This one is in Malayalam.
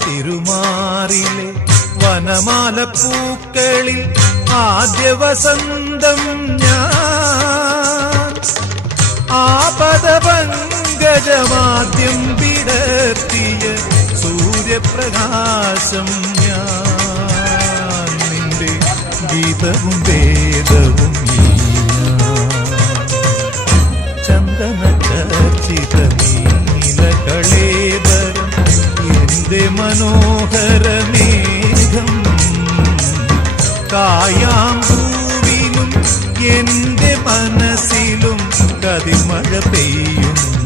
തിരുമാറിലെ വനമാല പൂക്കളിൽ ആദ്യ വസന്തം ഞാൻ ആപദപങ്കജമാദ്യം വിടർത്തിയ സൂര്യപ്രകാശം ഞാൻ നിന്റെ ഗീതവും വേദവും ചന്ദന ചർച്ചിത നീലകളേബരം എന്റെ മനോഹരമേഘം കായാമ്പൂവിലും എന്റെ മനസ്സിലും കതിമഴ പെയ്യുന്നു